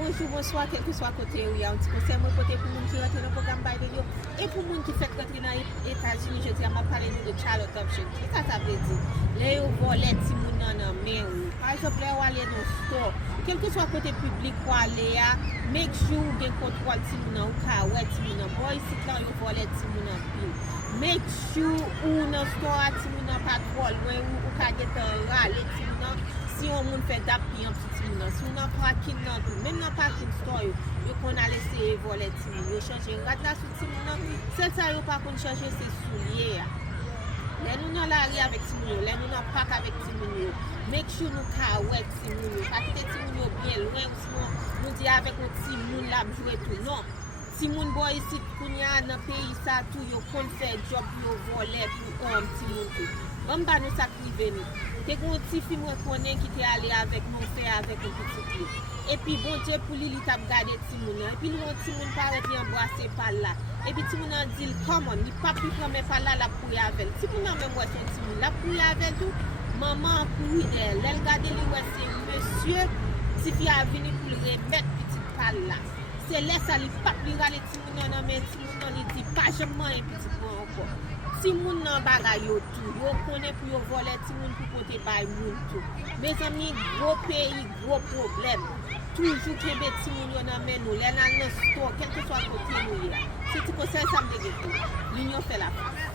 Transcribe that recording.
Bonjour, bonsoir, quel que soit côté où il y a un petit conseil, moi côté pour les gens qui rentrent dans le programme by radio et pour les gens qui fait rentrer dans les États-Unis, je dis à parler de Charlotte Option. Qu'est-ce que ça veut dire? Les volets si moun nan mais par exemple, les aller dans le store, quel que soit côté public ou aller à make sure ou bien contrôle si moun ou ka ouais si moun boy si là yo volet si moun pile. Make sure ou dans store si moun pas trop loin ou ka get rale si moun si on moun fait d'appui en petit moun si on parking nan tout même dans parking store yo qu'on a laissé voler ti moun yo changer rad la sous ti moun celle ça yo pas qu'on changer c'est soulier les nous dans la rue avec ti moun les nous dans parc avec ti moun make sure nous ka ouais ti moun pas quitter ti moun bien loin ou sinon nous dit avec un ti moun là jouer tout non si moun boy ici kounya dans pays ça tout yo kon fait job yo voler pour ti moun tout on va nous sacrifier nous t'es un petit film connaît qui t'est allé avec mon frère avec un petit clip et puis bon Dieu pour lui t'a regardé ti moun et puis nous ti moun paraît bien embrasser par là et puis ti moun dit come on il pas plus prendre par là la pour avec ti moun même moi son ti moun la pour avec tout maman pour elle regarde lui ouais c'est monsieur si fi a venir pour remettre petite par là c'est laisse ça lui pas plus râler ti moun non mais ti moun il dit pas jamais un petit peu encore si moun nan bagay yo tout yo connaît pour yo voler ti moun pour porter bay moun tout mes amis gros pays gros problème toujours kebe ti moun yo nan men nou les nan store quel que soit côté nou là c'est tout ça me dégoûte l'union fait la force